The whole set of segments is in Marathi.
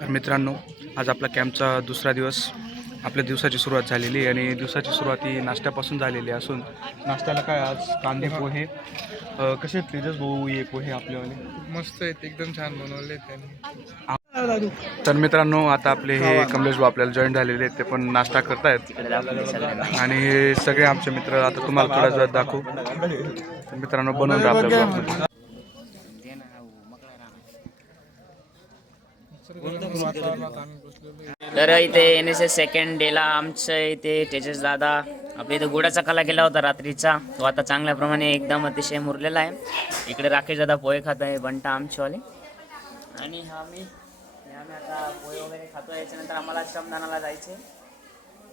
तर मित्रांनो, आज आपला कॅम्पचा दुसरा दिवस. आपल्या दिवसाची सुरुवात झालेली आहे आणि दिवसाची सुरुवात ही नाश्त्यापासून झालेली असून नाश्त्याला काय आज कांदे पोहे. कसे आहेत तेजस भाऊ हे पोहे आपल्यावाले? मस्त आहेत, एकदम छान बनवले त्यांनी. तर मित्रांनो, आता आपले हे कमलेश भाऊ आपल्याला जॉईन झालेले आहेत, ते पण नाश्ता करतायत आणि हे सगळे आमचे मित्र. आता तुम्हाला थोड्या वेळात दाखवू. तर मित्रांनो, बनवून राहा आपल्या ब्लॉगमध्ये. तर इथे NSS सेकंड डेला आमच्या इथे तेजस दादा आपल्या इथे गुडाचा कला केला होता रात्रीचा. तो आता चांगल्या प्रमाणे एकदम अतिशय मुरलेला आहे. इकडे राकेश दादा पोहे खात आहे, बंटा आमचेवाले. आणि आम्ही आता पोहे वगैरे खातो. याच्यानंतर आम्हाला श्रमदानाला जायचे.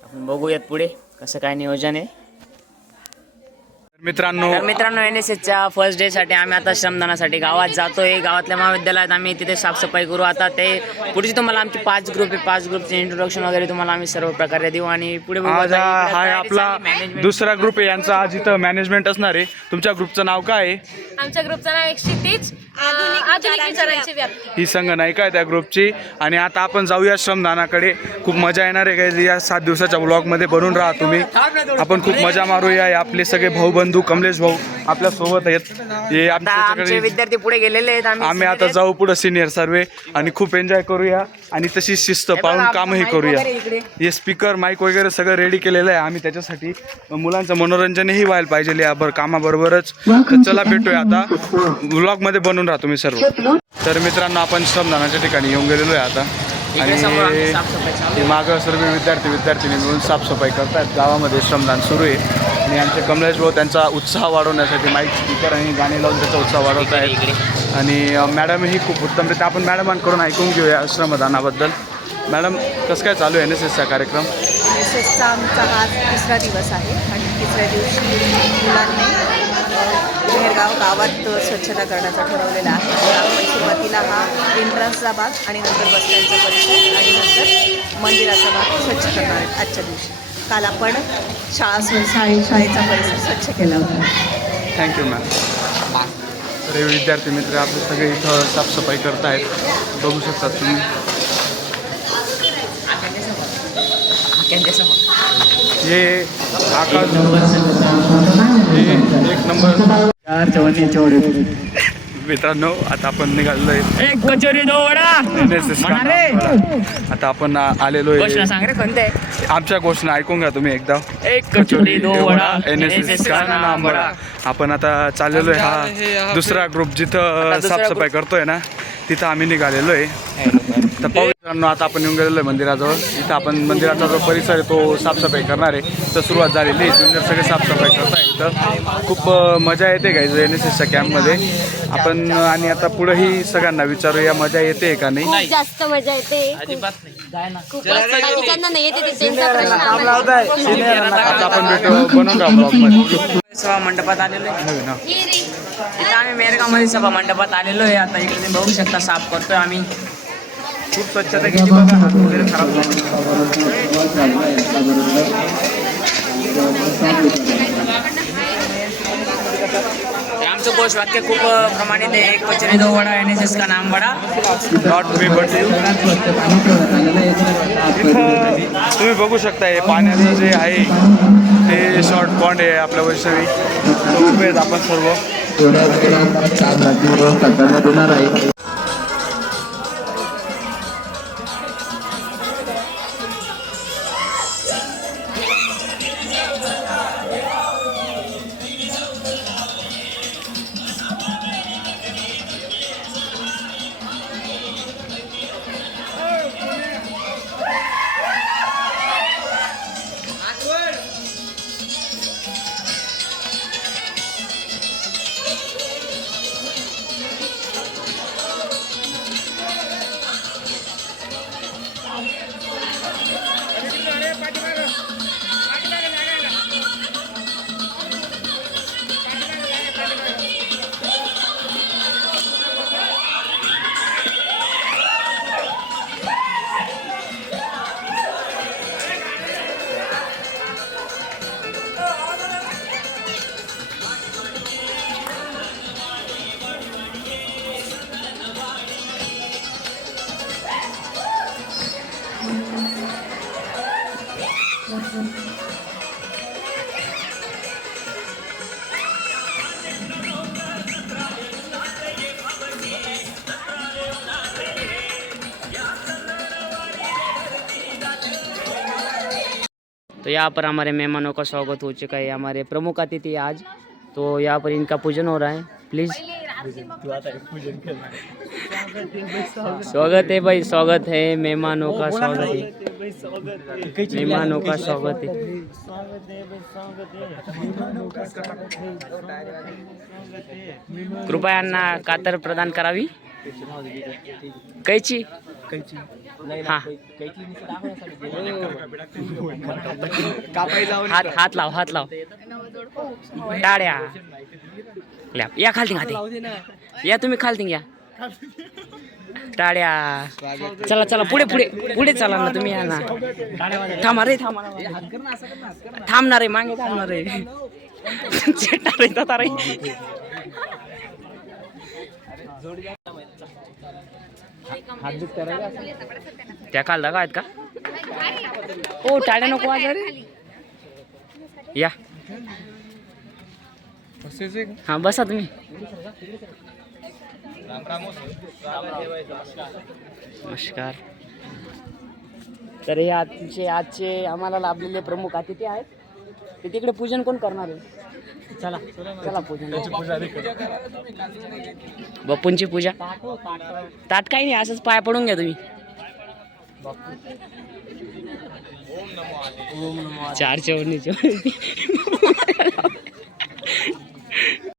आपण बघूयात पुढे कसं काय नियोजन आहे. मित्रांनो NSSच्या फर्स्ट डे साठी आम्ही आता श्रमदानासाठी गावात जातोय. गावातल्या महाविद्यालयात आम्ही तिथे साफसफाई करू. आता ते पुढची तुम्हाला आमची 5 ग्रुप आहे, 5 ग्रुपचे इंट्रोडक्शन वगैरे तुम्हाला आम्ही सर्व प्रकारे देऊ आणि पुढे आज हा आपला दुसरा ग्रुप आहे. यांचा आज इथं मॅनेजमेंट असणार आहे. तुमच्या ग्रुपचं नाव काय आहे? आमच्या ग्रुपचं नाव क्षितिज आधुनिक विचारांची व्याप्ती. ही संघनायिका आहे त्या ग्रुपची. आणि आता आपण जाऊया श्रमदानाकडे. खूप मजा येणार आहे काही या 7 दिवसाच्या ब्लॉगमध्ये. बनून राहा तुम्ही. आपण खूप मजा मारूया. आपले सगळे भाऊ बंधू कमलेश भाऊ आपल्या सोबत आहेत. हे आमचे विद्यार्थी पुढे गेलेले आहेत. आम्ही आता जाऊ पुढे सिनियर सर्वे आणि खूप एन्जॉय करूया आणि तशी शिस्त पाळून कामही करूया. हे स्पीकर माईक वगैरे सगळं रेडी केलेलं आहे आम्ही त्याच्यासाठी. मुलांचं मनोरंजनही व्हायला पाहिजे या कामाबरोबरच. तर चला भेटूया आता ब्लॉगमध्ये. बनून राहा तुम्ही सर्व. तर मित्रांनो, आपण श्रमदानाच्या ठिकाणी येऊन गेलेलो आहे आता. आणि मागं सर्व विद्यार्थिनी मिळून साफसफाई करतायत. गावामध्ये श्रमदान सुरू आहे आणि आमचे कमलेश भाऊ त्यांचा उत्साह वाढवण्यासाठी माईक स्पीकर आणि गाणी लावून त्याचा उत्साह वाढवत आहेत. आणि मॅडमही खूप उत्तमरित्या. आपण मॅडमांकडून ऐकून घेऊया श्रमदानाबद्दल. मॅडम, कसं काय चालू आहे NSSचा कार्यक्रम? NSSचा आमचा हा तिसरा दिवस आहे आणि तिसऱ्या दिवशी मुलांनी मेहरगाव गावात स्वच्छता करण्याचा ठरवलेला आहे. आपण सुरुवातीला हा एंट्रन्सचा भाग आणि नंतर बसस्टँडचा परिसर आणि नंतर मंदिराचा भाग स्वच्छ करणार आहेत आजच्या दिवशी. काल आपण शाळेचा परिसर स्वच्छ केला होता. Thank you ma'am. तर विद्यार्थी मित्र आपले सगळे इथं साफसफाई करतायत. बघू शकता तुम्ही. हे आकाश हे 1 नंबर. मित्रांनो, आता आपण निघालेलो आहे NSS. आता आपण आलेलो आहे. आमच्या घोषणा ऐकून घ्या तुम्ही एकदा. एक कचोरी 2 वडा NSS का नाम बडा. आपण आता चाललेलो आहे. हा दुसरा ग्रुप जिथं साफसफाई करतोय ना, तिथं आम्ही निघालेलो आहे. तर पाहू मित्रांनो, आता आपण येऊन गेलेलो आहे मंदिराजवळ. इथं आपण मंदिराचा जो परिसर आहे तो साफसफाई करणार आहे. तर सुरुवात झालेली आहे. ज्युनियर सगळे साफसफाई करताय. इथं खूप मजा येते काही NSSच्या कॅम्पमध्ये आपण. आणि आता पुढेही सगळ्यांना विचारूया मजा येते का नाही. खूप जास्त मजा येते. खूप बाकीच्यांना नाही येते ते त्यांचा प्रश्न. आता आपण भेटू बनवून राहू ब्लॉगमध्ये. सभा मंडपात आलेलो आहे. इथं आम्ही मेहरगावमध्ये सभा मंडपात आलेलो आहे. आता इकडे तुम्ही बघू शकता साफ करतोय आम्ही. खूप स्वच्छता केली बघा. हात वगैरे खराब आमचं घोषवाक्य खूप प्रमाणित आहे. एक कचोरी 2 वडा NSS का नाम बडा. Not me but you. इथं तुम्ही बघू शकता हे पाण्याचं जे आहे ते शॉर्ट पॉन्ड आहे आपल्या वैष्णवी. उभे आहेत आपण सर्व. तो यहाँ पर हमारे मेहमानों का स्वागत हो चुका है। हमारे प्रमुख अतिथि आज, तो यहाँ पर इनका पूजन हो रहा है। प्लीज़ स्वागत है भाई, स्वागत है, मेहमानों का स्वागत है, मेहमानों का स्वागत है। कृपया यांना कातर प्रदान करावी। कैची हा हात लाव, हात लाव, टाळ्या या खालती खाते या, तुम्ही खालती या, टाळ्या। चला चला पुढे पुढे पुढे चला ना तुम्ही, या ना, थांबा रे, थांबणार आहे, मागे थांबणार आहे, त्या खाल का आहेत का? हो, टाळ्या नको वाजवा रे, या हा बसा तुम्ही। नमस्कार। तर हे आजचे आम्हाला लाभलेले प्रमुख अतिथी आहेत, ते तिकडे पूजन कोण करणार आहे? चला चला पूजन, बापूंची पूजा। ताट काही नाही, असंच पाय पडून घ्या तुम्ही। चार चवणीचे